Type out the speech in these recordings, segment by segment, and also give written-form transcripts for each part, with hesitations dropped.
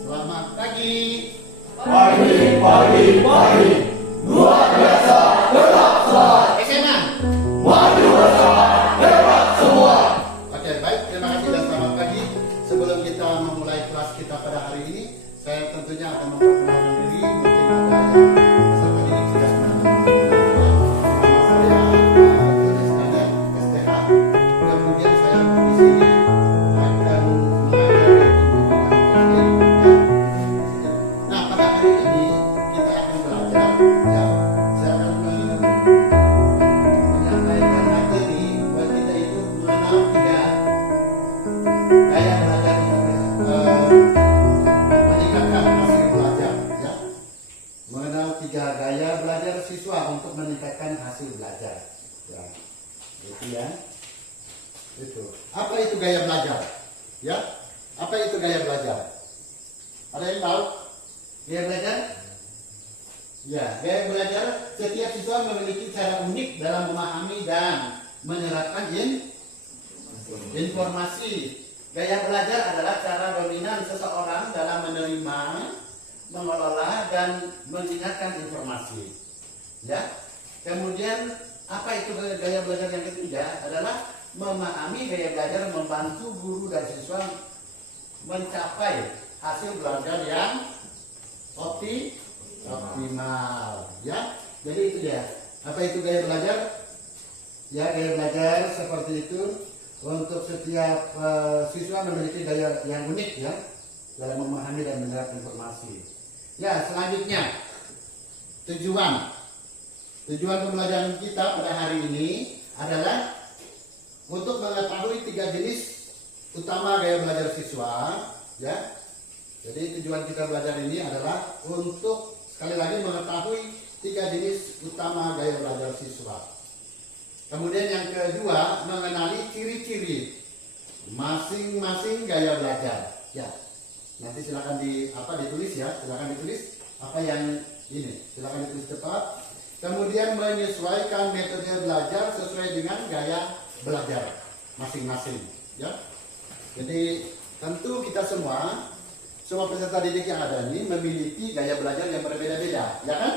Selamat pagi. Pagi. Luar biasa, tetap semangat. SMA. Maju bersama, hebat semua. Oke, baik. Terima kasih dan selamat pagi. Sebelum kita memulai kelas kita pada hari ini, saya tentunya akan memperkenalkan diri. Mungkin ada yang peserta didik sudah kenal. Nama saya Iskandar, STH. Kemudian saya di sini akan mengajar untuk Nah, pada hari ini kita akan belajar, ya. Saya akan menyampaikan materi buat kita itu mengenal tiga gaya belajar meningkatkan hasil belajar, ya. Mengenal tiga gaya belajar siswa untuk meningkatkan hasil belajar, ya. Itu ya. Itu. Apa itu gaya belajar? Ya. Apa itu gaya belajar? Ada yang tahu? Gaya belajar? Ya, gaya belajar setiap siswa memiliki cara unik dalam memahami dan menyerapkan informasi. Gaya belajar adalah cara dominan seseorang dalam menerima, mengelola, dan mengingatkan informasi. Ya. Kemudian apa itu gaya belajar yang ketiga? Adalah memahami gaya belajar membantu guru dan siswa mencapai hasil belajar yang optimal, ya. Jadi itu dia. Apa itu gaya belajar? Ya, gaya belajar seperti itu. Untuk setiap siswa memiliki gaya yang unik, ya, dalam memahami dan menyerap informasi. Ya, selanjutnya tujuan pembelajaran kita pada hari ini adalah untuk mengetahui tiga jenis utama gaya belajar siswa, ya. Jadi tujuan kita belajar ini adalah untuk sekali lagi mengetahui tiga jenis utama gaya belajar siswa. Kemudian yang kedua, mengenali ciri-ciri masing-masing gaya belajar. Ya, nanti silakan ditulis, ya, silakan ditulis apa yang ini, silakan ditulis cepat. Kemudian menyesuaikan metode belajar sesuai dengan gaya belajar masing-masing. Ya, jadi tentu kita semua peserta didik yang ada ini memiliki gaya belajar yang berbeda-beda, ya kan?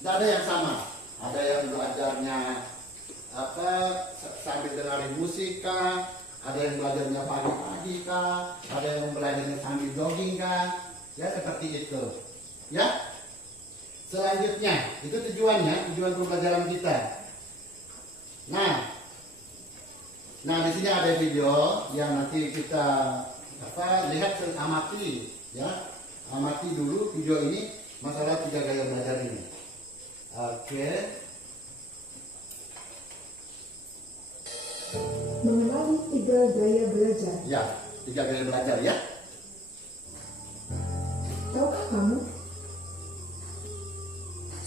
Tidak ada yang sama. Ada yang belajarnya sambil dengerin musik kah? Ada yang belajarnya pagi-pagi kah? Ada yang belajarnya sambil jogging kah? Ya, seperti itu. Ya. Selanjutnya, itu tujuan pembelajaran kita. Nah, di sini ada video yang nanti kita lihat, amati, ya, amati dulu video ini masalah tiga gaya belajar ini. Oke. Mengenali tiga gaya belajar. Ya, tiga gaya belajar, ya. Tahukah kamu?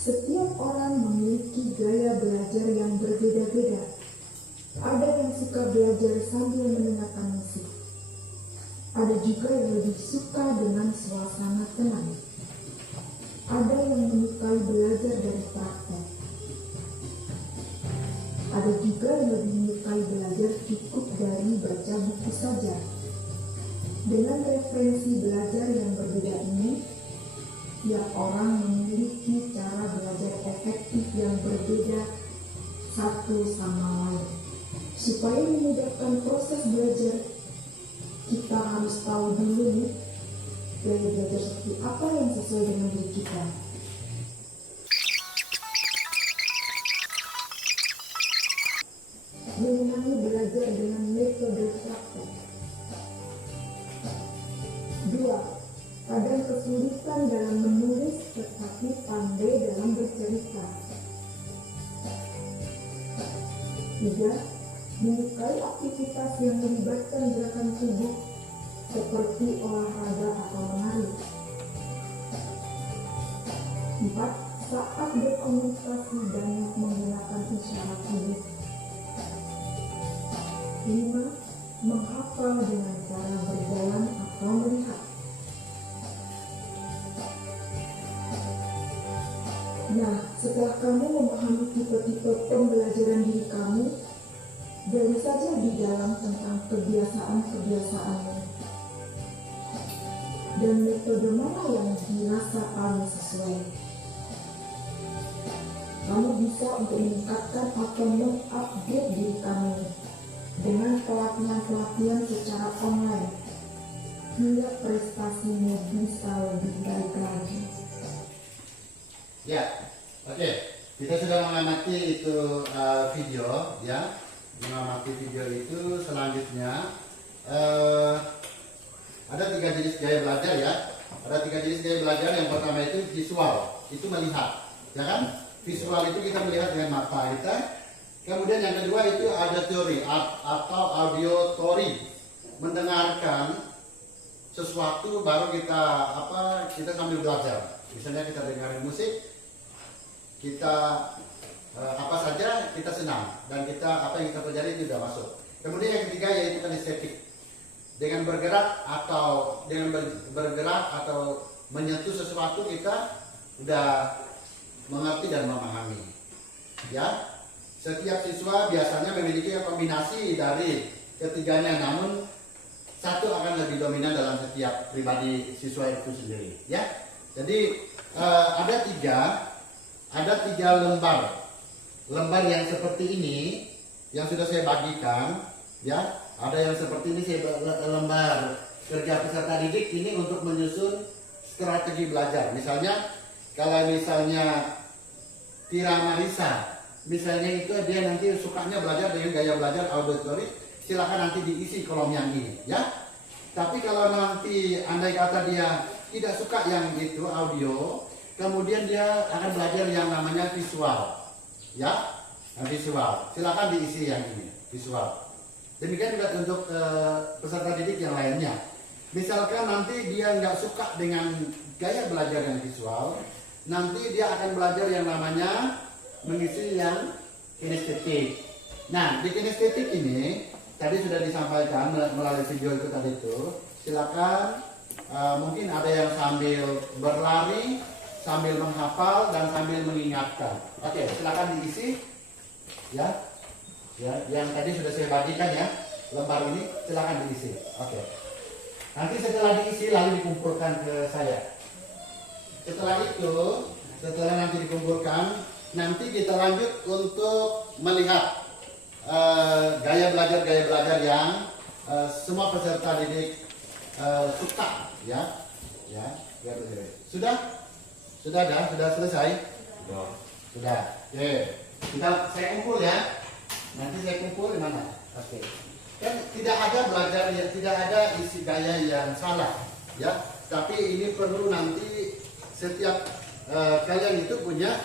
Setiap orang memiliki gaya belajar yang berbeda-beda. Ada yang suka belajar sambil mendengarkan musik. Ada juga yang lebih suka dengan suasana tenang. Ada yang menyukai belajar dari praktek. Ada juga yang lebih menyukai belajar cukup dari baca buku saja. Dengan referensi belajar yang berbeda ini, tiap orang memiliki cara belajar efektif yang berbeda satu sama lain. Supaya memudahkan proses belajar, kita harus tahu dulu nih, gaya belajar seperti apa yang sesuai dengan diri kita. Mengenali belajar dengan metode praktek. 2. Kadang kesulitan dalam menulis tetapi pandai dalam bercerita. 3. Menyukai aktivitas yang melibatkan gerakan tubuh seperti olahraga atau menari. 4. Saat berkomunikasi banyak menggunakan isyarat tubuh. 5. Menghafal dengan cara berjalan atau melihat. Nah, setelah kamu memahami tipe-tipe pembelajaran diri kamu, gali saja di dalam tentang kebiasaan-kebiasaanmu dan metode mana yang dirasa paling sesuai. Kamu bisa untuk meningkatkan atau mengupgrade diri kamu dengan pelatihan-pelatihan secara online hingga prestasimu bisa lebih baik lagi. Ya, oke. Kita sudah mengamati itu video, ya. Mengamati video itu selanjutnya ada 3 jenis gaya belajar, ya. Ada 3 jenis gaya belajar. Yang pertama itu visual, itu melihat, ya kan? Visual itu kita melihat dengan mata kita. Kemudian yang kedua itu ada teori atau auditory, mendengarkan sesuatu baru kita sambil belajar. Misalnya kita dengarin musik, kita apa saja kita senang, dan kita apa yang kita pelajari itu sudah masuk. Kemudian yang ketiga yaitu kinestetik, dengan bergerak atau menyentuh sesuatu kita sudah mengerti dan memahami. Ya, setiap siswa biasanya memiliki kombinasi dari ketiganya, namun satu akan lebih dominan dalam setiap pribadi siswa itu sendiri. Ya, jadi ada tiga lembar yang seperti ini yang sudah saya bagikan. Ya, ada yang seperti ini, lembar kerja peserta didik ini untuk menyusun strategi belajar. Kalau misalnya Tira Marisa, misalnya itu dia nanti sukanya belajar dengan gaya belajar auditory, silakan nanti diisi kolom yang ini, ya. Tapi kalau nanti andai kata dia tidak suka yang itu audio, kemudian dia akan belajar yang namanya visual, ya. Visual, silakan diisi yang ini, visual. Demikian juga untuk peserta didik yang lainnya. Misalkan nanti dia nggak suka dengan gaya belajar yang visual, nanti dia akan belajar yang namanya mengisi yang kinestetik. Nah, di kinestetik ini tadi sudah disampaikan melalui video itu tadi itu. Silakan mungkin ada yang sambil berlari, sambil menghafal dan sambil mengingatkan. Oke, silakan diisi. Ya, yang tadi sudah saya bagikan ya, lembar ini silakan diisi. Oke. Nanti setelah diisi lalu dikumpulkan ke saya. Setelah nanti dikumpulkan, nanti kita lanjut untuk melihat gaya belajar yang semua peserta didik suka, ya. Sudah selesai. Sudah. Oke. Saya kumpul ya. Nanti saya kumpul di mana? Oke. Kan tidak ada belajar ya, tidak ada isi gaya yang salah, ya. Tapi ini perlu nanti setiap kalian itu punya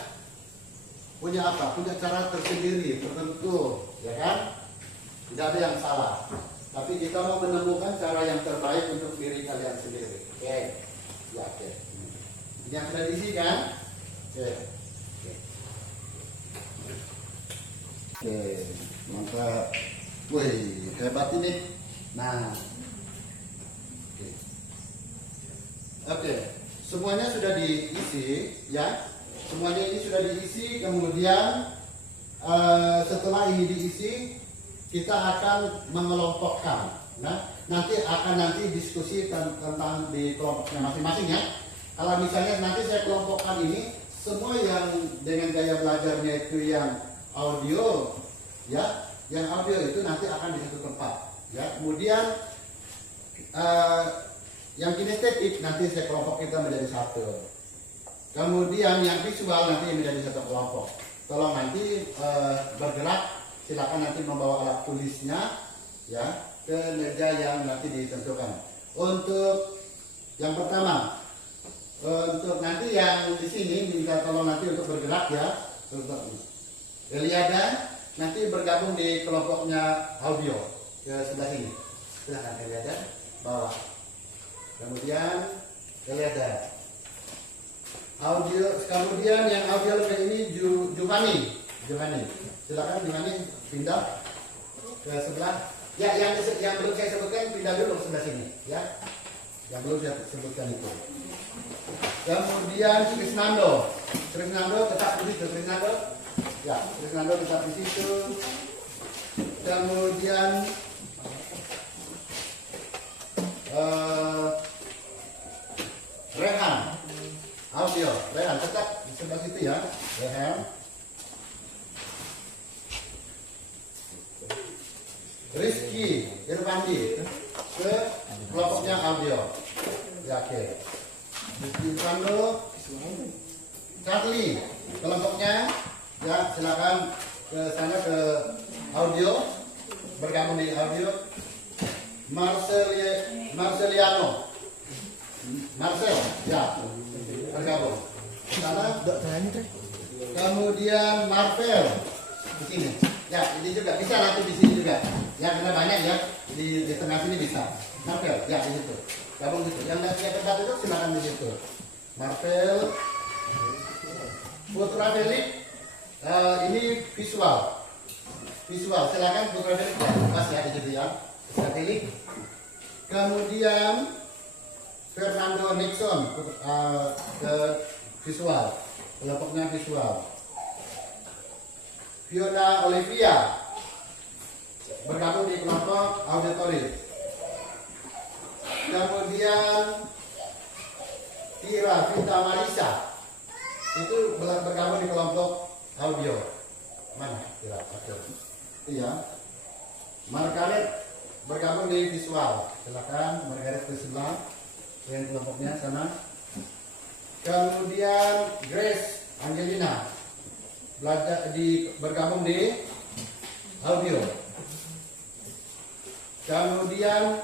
apa? Punya cara tersendiri, tertentu, ya kan? Tidak ada yang salah. Tapi kita mau menemukan cara yang terbaik untuk diri kalian sendiri. Oke. Ya, oke. Yang sudah diisi kan? Oke. Oke, mantap. Wih, hebat ini. Nah, oke. Semuanya sudah diisi, ya. Semuanya ini sudah diisi. Kemudian setelah ini diisi, kita akan mengelompokkan. Nah, nanti diskusi tentang di kelompoknya masing-masing ya. Kalau misalnya nanti saya kelompokkan ini, semua yang dengan gaya belajarnya itu yang audio, ya, yang audio itu nanti akan di satu tempat, ya. Kemudian yang kinestetik nanti saya kelompok kita menjadi satu. Kemudian yang visual nanti menjadi satu kelompok. Tolong nanti bergerak, silakan nanti membawa alat tulisnya, ya, ke meja yang nanti ditentukan. Untuk yang pertama, untuk nanti yang di sini minta tolong nanti untuk bergerak ya. Eliada nanti bergabung di kelompoknya audio ke sebelah sini. Silakan Eliada bawa. Kemudian Eliada audio. Kemudian yang audio ini Giovanni. Silakan Giovanni pindah ke sebelah. Ya, yang belum saya sebutkan pindah dulu ke sebelah sini. Ya, yang belum saya sebutkan itu. Kemudian Krisnando tetap di situ. Krisnando tetap di situ. Kemudian audio. Rehan tetap di sebelah situ ya. Rehan. Rizky Irfandi ke kelompoknya audio. Ya, oke. Rizky Irfando, Charlie kelompoknya, ya silakan ke sana ke audio, bergabung di audio. Marceliano, Marcel, ya bergabung. Sana. Kemudian Marvel di sini. Ya, ini juga bisa nanti di sini juga. Ya, karena banyak ya di tengah sini bisa. Marvel, ya di situ. Gabung gitu. Yang tempat itu silakan di situ. Marvel, Putra Felix, ini visual. Visual, silakan Putra Felix ya. Pas ya di situ ya. Putra Felix. Kemudian Fernando Nixon ke visual. Kelompoknya visual. Fiona Olivia bergabung di kelompok auditory. Kemudian Tira Vita Marisa itu bergabung di kelompok audio. Mana Tira? Iya. Margaret bergabung di visual. Silakan Margaret ke sebelah yang kelompoknya sana. Kemudian Grace Angelina bergabung di audio. Kemudian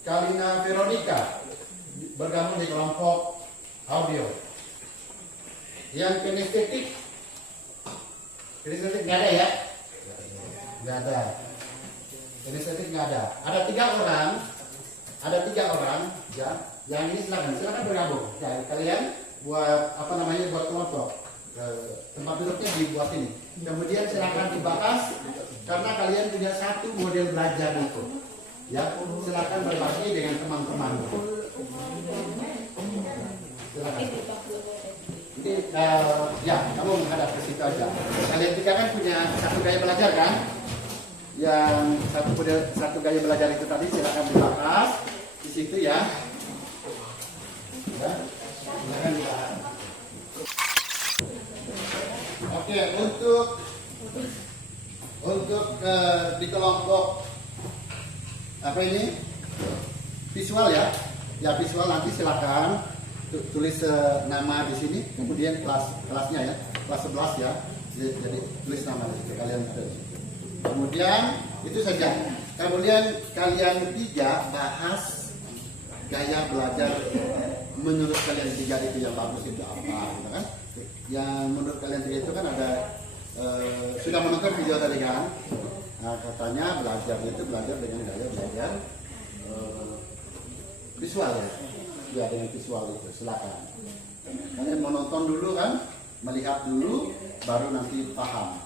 Kalina Veronica bergabung di kelompok audio. Yang kinestetik nggak ada ya? Nggak ada. Kinestetik nggak ada. Ada 3 orang. Ada 3 orang ya. Yang ini silakan bergabung. Ya, kalian buat buat kelompok. Tempat duduknya dibuat ini. Kemudian silakan dibahas karena kalian punya satu model belajar itu. Ya, silakan berbagi dengan teman-teman. Silakan. Jadi ya, kamu menghadap ke situ aja. Kalian 3 kan punya satu gaya belajar kan? Yang satu gaya belajar itu tadi silakan dibahas di situ ya. Ya. Silakan dibahas. Oke, untuk di kelompok apa ini visual ya, visual nanti silakan tulis nama di sini, kemudian kelasnya ya, kelas 11 ya, jadi tulis nama di situ kalian ada di situ. Kemudian itu saja. Kemudian kalian 3 bahas gaya belajar menurut kalian 3 itu yang bagus itu apa, gitu kan? Yang menurut kalian 3 itu kan ada sudah menonton video tadi kan? Nah, katanya belajar dengan gaya belajar visual ya, dengan visual itu silakan. Kalian menonton dulu kan, melihat dulu, baru nanti paham.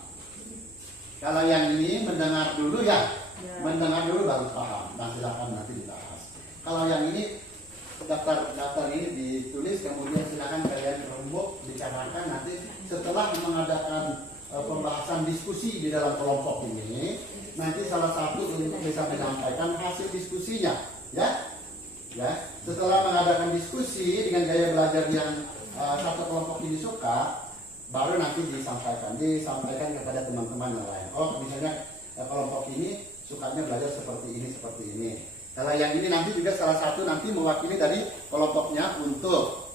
Kalau yang ini mendengar dulu ya, mendengar dulu baru paham. Nah, silakan nanti dibahas. Kalau yang ini daftar ini ditulis, kemudian silakan kalian rembuk bicarakan nanti setelah mengadakan pembahasan diskusi di dalam kelompok ini. Nanti salah satu untuk bisa menyampaikan hasil diskusinya, ya. Setelah mengadakan diskusi dengan gaya belajar yang satu kelompok ini suka, baru nanti disampaikan kepada teman-teman yang lain. Oh, misalnya kelompok ini sukanya belajar seperti ini. Kalau yang ini nanti juga salah satu nanti mewakili dari kelompoknya untuk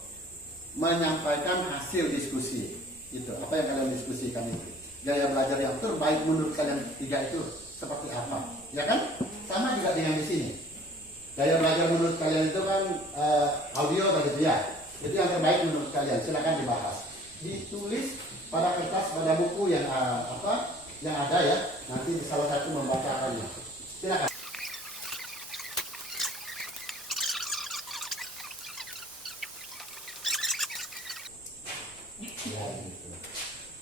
menyampaikan hasil diskusi. Itu apa yang kalian diskusikan itu. Gaya belajar yang terbaik menurut kalian 3 itu seperti apa? Ya kan? Sama juga dengan di sini. Gaya belajar menurut kalian itu kan audio tadi ya. Itu yang terbaik menurut kalian. Silakan dibahas. Ditulis pada kertas, pada buku yang yang ada ya. Nanti salah satu membacakannya. Silakan. Ya, gitu.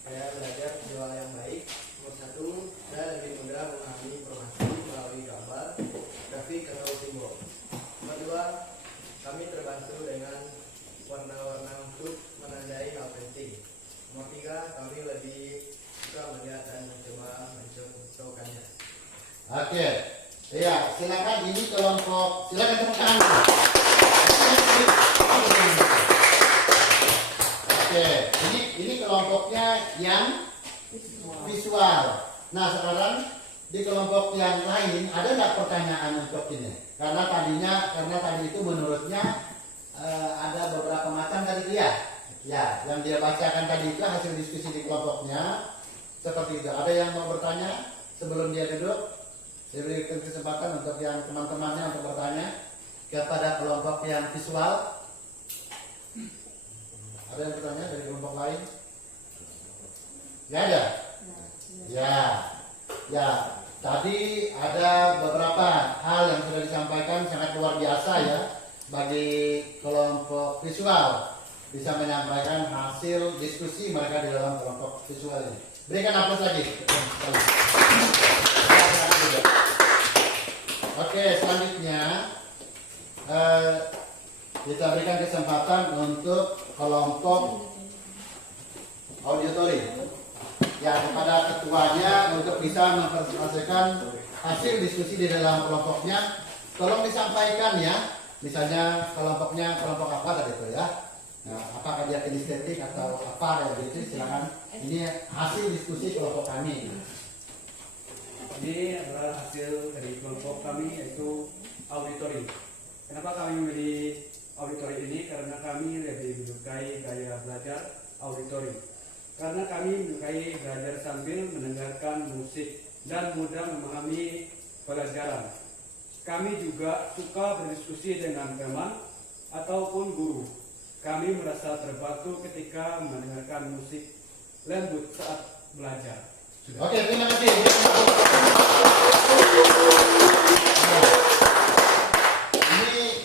Saya belajar 2 yang baik. Nomor 1, saya lebih mudah memahami informasi melalui gambar, grafik atau simbol. Nomor 2, kami terbantu dengan warna-warna untuk menandai hal penting. Nomor 3, kami lebih suka melihat dan mencoba mencontohkannya. Oke. Iya, silakan ini kelompok. Silakan tepuk tangan. Oke, ini kelompoknya yang visual. Nah, sekarang di kelompok yang lain ada nggak pertanyaan untuk ini? Karena tadi itu menurutnya ada beberapa macam tadi dia. Ya, yang dia bacakan tadi itu hasil diskusi di kelompoknya seperti itu. Ada yang mau bertanya sebelum dia duduk? Saya berikan kesempatan untuk yang teman-temannya untuk bertanya kepada kelompok yang visual. Ada yang bertanya dari kelompok lain? Nggak ada? Ya. Tadi ada beberapa hal yang sudah disampaikan sangat luar biasa ya bagi kelompok visual bisa menyampaikan hasil diskusi mereka di dalam kelompok visual ini. Berikan aplaus lagi. Oke, selanjutnya kita berikan kesempatan untuk kelompok auditori. Ya, kepada ketuanya untuk bisa mempresentasikan hasil diskusi di dalam kelompoknya. Tolong disampaikan ya, misalnya kelompoknya kelompok apa tadi itu ya. Nah, apakah dia kinestetik atau apa ya gitu, silakan. Ini hasil diskusi kelompok kami. Ini adalah hasil dari kelompok kami yaitu auditori. Kenapa kami memilih auditori ini? Karena kami lebih menyukai gaya belajar auditori. Karena kami menyukai belajar sambil mendengarkan musik dan mudah memahami pelajaran. Kami juga suka berdiskusi dengan teman ataupun guru. Kami merasa terbantu ketika mendengarkan musik lembut saat belajar. Sudah. Oke, terima kasih.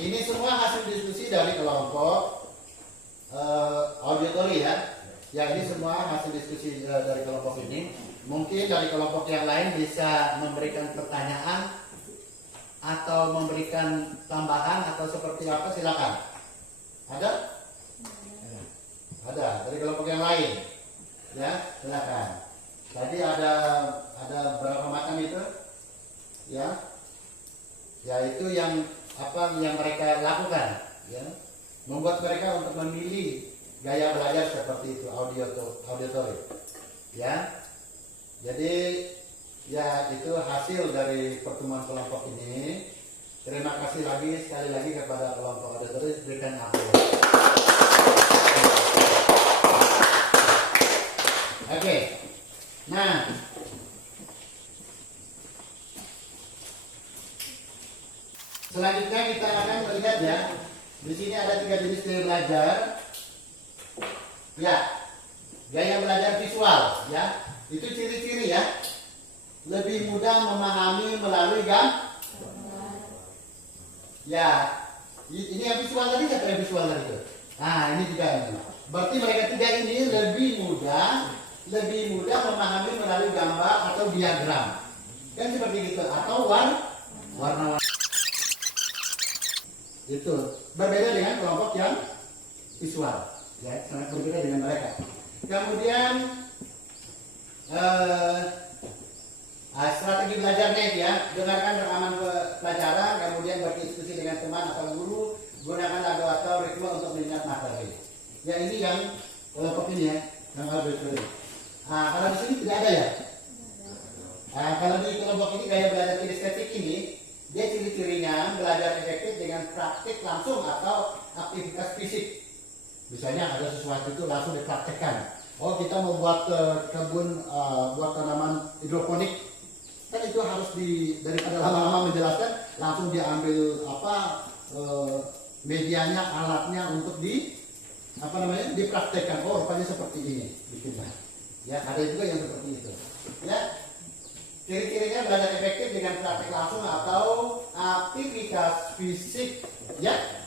Ini semua hasil diskusi dari kelompok auditori ya. Ya, ini semua hasil diskusi dari kelompok ini. Mungkin dari kelompok yang lain bisa memberikan pertanyaan atau memberikan tambahan atau seperti apa, silakan. Ada? Ada dari kelompok yang lain. Ya, silakan. Tadi ada berapa macam itu? Ya. Ya, itu yang apa yang mereka lakukan, ya. Membuat mereka untuk memilih gaya belajar seperti itu, auditori. Ya. Jadi ya itu hasil dari pertemuan kelompok ini. Terima kasih sekali lagi kepada kelompok auditori, berikan aplaus. Oke. Nah, selanjutnya kita akan melihat ya. Di sini ada 3 jenis gaya belajar. Ya, gaya belajar visual ya. Itu ciri-ciri ya. Lebih mudah memahami melalui gambar. Ya, ini yang visual tadi, siapa yang visual tadi itu? Nah, ini juga ini. Berarti mereka 3 ini lebih mudah memahami melalui gambar atau diagram. Kan seperti itu, atau warna-warna. Itu berbeda dengan kelompok yang visual. Ya, sangat berbeda dengan mereka. Kemudian strategi belajarnya ya, dengarkan rekaman pelajaran, kemudian berdiskusi dengan teman atau guru, gunakan lagu atau ritual untuk mengingat materi. Ya, ini yang kelompok ini ya, yang harus dipelajari. Nah, kalau di sini tidak ada ya. Nah, kalau di kelompok ini gaya belajar kinestetik ini, dia ciri-cirinya belajar efektif dengan praktik langsung atau aktivitas fisik. Misalnya ada sesuatu itu langsung dipraktekkan. Oh, kita mau buat kebun, buat tanaman hidroponik, kan itu harus daripada lama-lama menjelaskan, langsung diambil medianya, alatnya untuk dipraktekkan. Oh, rupanya seperti ini bikinnya. Ya, ada juga yang seperti itu. Ya, ciri-cirinya belajar efektif dengan praktek langsung atau aktivitas fisik. Ya.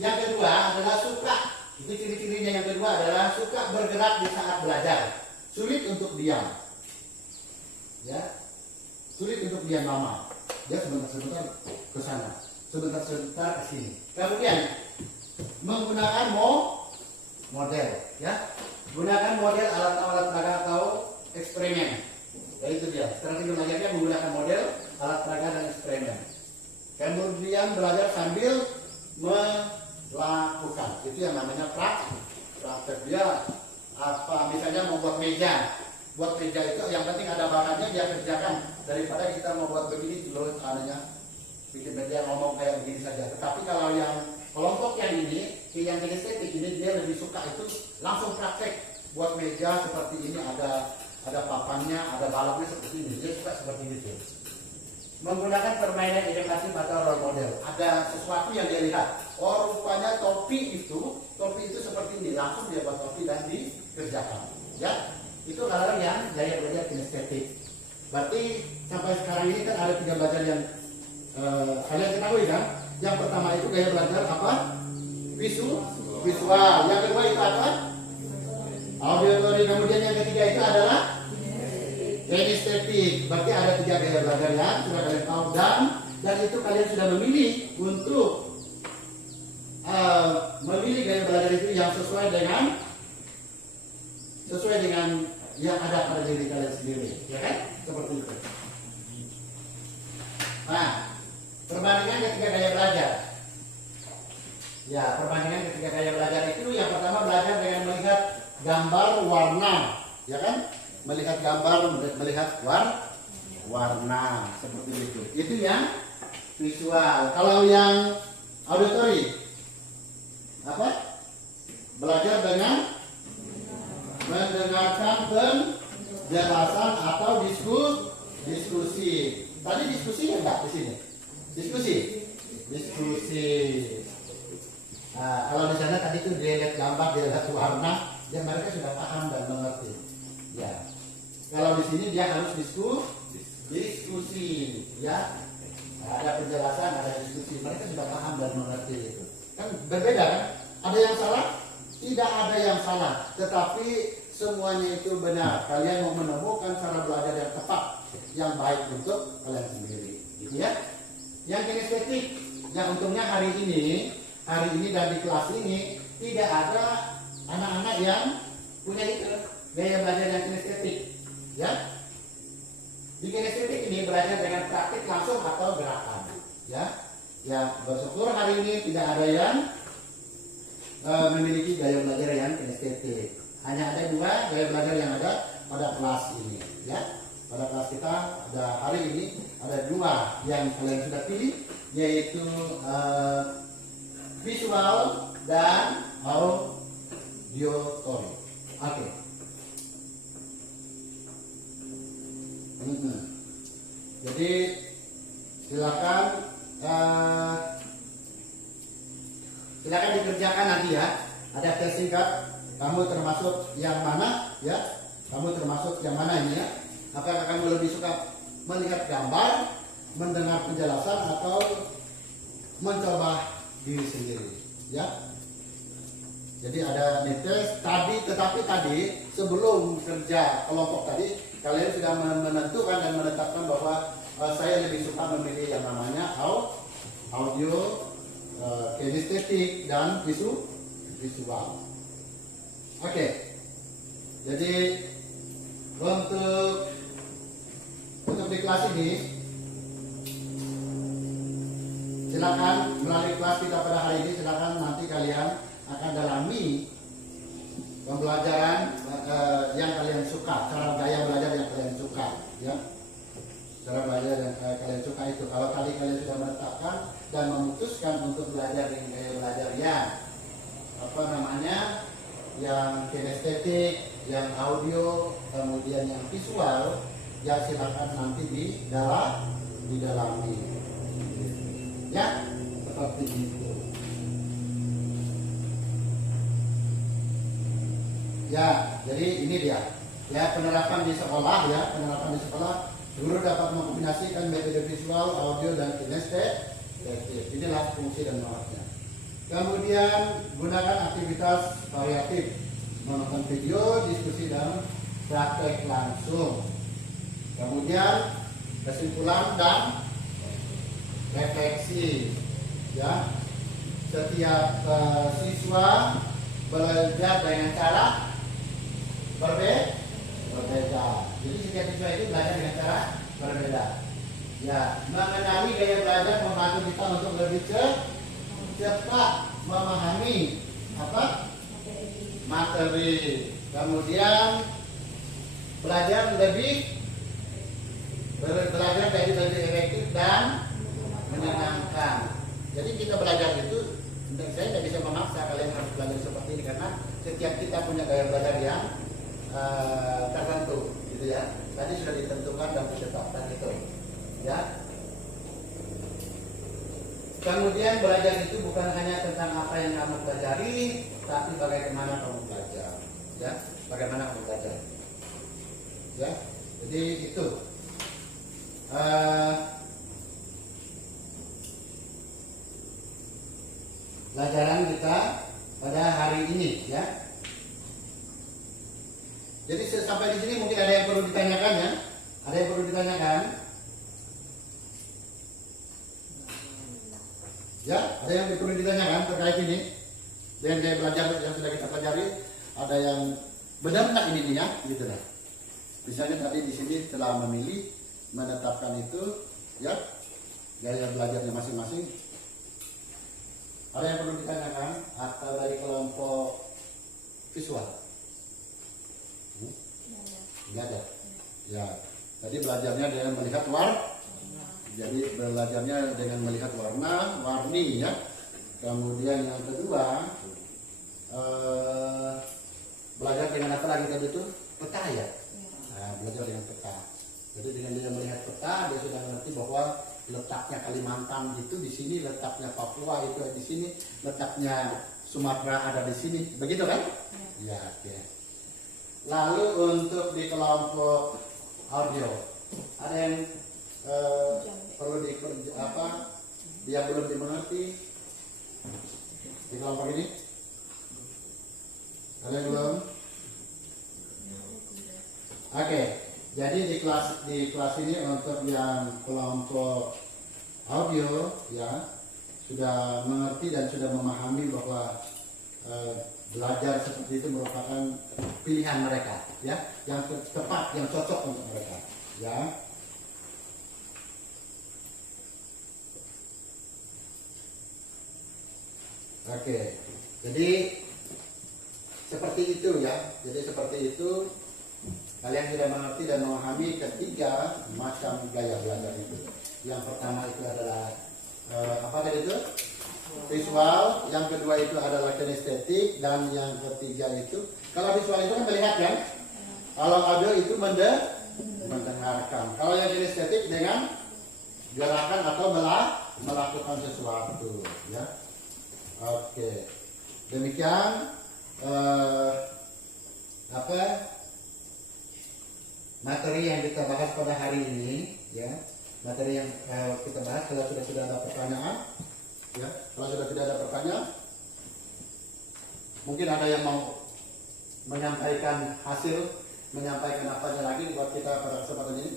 Yang kedua adalah suka. Itu ciri-cirinya yang kedua adalah suka bergerak di saat belajar. Sulit untuk diam. Ya. Sulit untuk diam lama. Dia sebentar-sebentar ke sana, sebentar-sebentar ke sini. Kemudian menggunakan model, ya. Gunakan model alat-alat peraga atau eksperimen. Ya, itu dia. Strategi belajarnya menggunakan model, alat peraga dan eksperimen. Kemudian belajar sambil melakukan. Itu yang namanya praktek. Dia apa misalnya membuat meja. Buat meja itu yang penting ada bahannya dia kerjakan daripada kita membuat begini loh adanya bikin meja ngomong kayak begini saja. Tetapi kalau yang kelompok yang ini, yang kinestetik ini dia lebih suka itu langsung praktek buat meja seperti ini, ada papannya, ada baloknya seperti ini. Dia suka seperti itu. Menggunakan permainan edukatif atau role model. Ada sesuatu yang dia lihat. Oh rupanya topi itu seperti ini. Langsung dia buat topi dan dikerjakan. Ya, itu hal yang gaya belajar kinestetik. Berarti sampai sekarang ini kan ada 3 belajar yang kalian ketahui kan? Yang pertama itu gaya belajar apa? Visual. Yang kedua itu apa? Auditory. Kemudian yang ketiga itu adalah kinestetik. Berarti ada 3 gaya belajar yang sudah kalian tahu dan itu kalian sudah memilih untuk memilih gaya belajar itu yang sesuai dengan yang ada pada diri kalian sendiri, ya kan? Seperti itu. Nah, perbandingan ketiga gaya belajar. Ya, perbandingan ketiga gaya belajar itu yang pertama belajar dengan melihat gambar warna, ya kan? Melihat gambar, melihat warna seperti itu. Itu yang visual. Kalau yang auditory apa? Belajar dengan mendengarkan penjelasan atau diskusi. Tadi diskusi enggak di sini? Diskusi. Nah, kalau di sana tadi itu dia lihat gambar, dia lihat warna, ya mereka sudah paham dan mengerti. Ya. Kalau di sini dia harus diskusi, ya. Ada penjelasan, ada diskusi, mereka sudah paham dan mengerti itu. Kan berbeda kan? Ada yang salah? Tidak ada yang salah, tetapi semuanya itu benar. Kalian mau menemukan cara belajar yang tepat, yang baik untuk kalian sendiri, gitu ya. Yang kinestetik, yang untungnya hari ini dan di kelas ini tidak ada anak-anak yang punya itu gaya belajar yang kinestetik, ya. Di kinestetik ini belajar dengan praktik langsung atau gerakan, ya. Ya, bersyukur hari ini tidak ada yang memiliki gaya belajar yang kinestetik. Hanya ada 2 gaya belajar yang ada pada kelas ini, ya. Pada kelas kita ada hari ini ada 2 yang kalian sudah pilih, yaitu visual dan auditory. Oke. Jadi silakan dikerjakan nanti ya. Ada tes singkat. Kamu termasuk yang mana ya? Kamu termasuk yang mana ini ya? Apakah kamu lebih suka melihat gambar, mendengar penjelasan, atau mencoba diri sendiri? Ya. Jadi ada tes tetapi tadi sebelum kerja kelompok tadi kalian sudah menentukan dan menetapkan bahwa saya lebih suka memilih yang namanya audio, kinestetik dan visual. Oke. Jadi untuk di kelas ini silakan melalui kelas kita pada hari ini, silakan nanti kalian akan dalami pembelajaran yang kalian suka, cara gaya belajar yang kalian suka, ya. Cara belajar yang kalian suka itu. Kalau tadi kalian sudah menetapkan dan memutuskan untuk belajar dengan gaya belajar yang yang kinestetik, yang audio, kemudian yang visual, ya silakan nanti didalami. Ya, seperti itu. Ya, jadi ini dia. Ya, penerapan di sekolah ya, guru dapat mengkombinasikan metode visual, audio dan kinestetik. Inilah fungsi dan manfaatnya. Kemudian gunakan aktivitas variatif, menonton video, diskusi dan praktek langsung. Kemudian kesimpulan dan refleksi. Ya, setiap siswa belajar dengan cara berbeda. Jadi setiap siswa itu belajar dengan cara berbeda. Ya, mengenali gaya belajar membantu kita untuk lebih cepat memahami apa? Materi. Kemudian belajar jadi lebih efektif dan menyenangkan. Jadi kita belajar itu, saya tidak bisa memaksa kalian harus belajar seperti ini karena setiap kita punya gaya belajar yang tertentu, gitu ya. Tadi sudah ditentukan dan ditetapkan itu, ya. Kemudian belajar itu bukan hanya tentang apa yang kamu pelajari, tapi bagaimana kamu belajar, ya. Bagaimana kamu belajar, ya. Jadi itu. Pelajaran kita pada hari ini, ya. Jadi sampai di sini mungkin ada yang perlu ditanyakan, ya. Ada yang perlu ditanyakan? Ya, ada yang perlu ditanyakan terkait ini dengan gaya belajar yang sudah kita pelajari. Ada yang benar nggak ini ya, gitu lah. Misalnya tadi di sini telah memilih menetapkan itu, ya, gaya belajarnya masing-masing. Ada yang perlu ditanyakan atau dari kelompok visual? Enggak ada. Ya, tadi belajarnya dengan melihat jadi belajarnya dengan melihat warni, ya. Kemudian yang kedua, belajar dengan apa lagi tadi itu? Peta, ya. Nah, belajar dengan peta. Jadi dengan dia melihat peta, dia sudah mengerti bahwa letaknya Kalimantan itu di sini, letaknya Papua itu di sini, letaknya Sumatera ada di sini, begitu kan? Ya, oke. Lalu untuk di kelompok audio, ada yang perlu dia belum dimengerti di kelompok ini? Ada yang belum? Oke. Jadi di kelas ini untuk yang kelompok audio, ya, sudah mengerti dan sudah memahami bahwa belajar seperti itu merupakan pilihan mereka, ya, yang tepat, yang cocok untuk mereka, ya. Oke, jadi seperti itu, ya. Jadi seperti itu. Kalian sudah mengerti dan memahami ketiga macam gaya belajar itu. Yang pertama itu adalah apa tadi itu? Visual. Yang kedua itu adalah kinestetik, dan yang ketiga itu, kalau visual itu kan melihat, kan? Kalau audio itu mendengarkan. Kalau yang kinestetik dengan gerakan atau melakukan sesuatu, ya. Oke. Demikian materi yang kita bahas pada hari ini, ya. Materi yang kita bahas. Kalau sudah ada pertanyaan, ya. Kalau sudah tidak ada pertanyaan, mungkin ada yang mau menyampaikan hasil, menyampaikan apanya lagi buat kita pada kesempatan ini?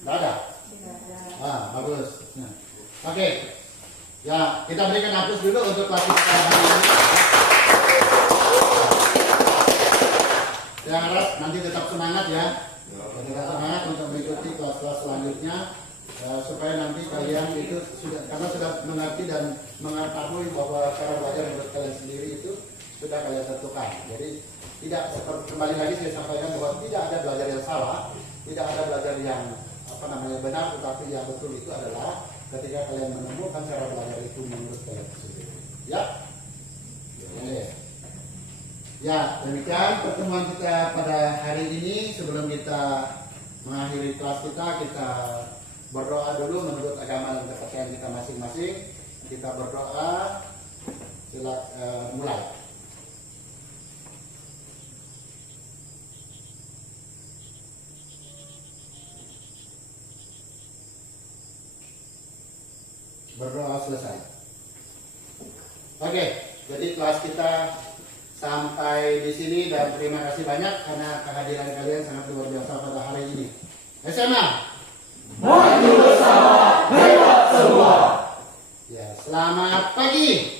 Tidak ada? Bagus. Nah. Oke. Ya, kita berikan hapus dulu untuk kelas kita hari ini. Saya harap nanti tetap semangat, ya. Tetap semangat untuk mengikuti kelas-kelas selanjutnya, supaya nanti kalian itu karena sudah mengerti dan mengetahui bahwa cara belajar menurut kalian sendiri itu sudah kalian tentukan. Jadi tidak seperti, kembali lagi saya sampaikan bahwa tidak ada belajar yang salah, tidak ada belajar yang benar, tetapi yang betul itu adalah ketika kalian menemukan cara belajar itu menurut kalian sendiri. Ya. Ya, demikian pertemuan kita pada hari ini. Sebelum kita mengakhiri kelas kita berdoa dulu menurut agama dan kepercayaan kita masing-masing. Kita berdoa, mulai. Berdoa selesai. Oke, jadi kelas kita sampai di sini, dan terima kasih banyak karena kehadiran kalian sangat luar biasa pada hari ini. SMA. Maju bersama, hebat semua. Ya, selamat pagi.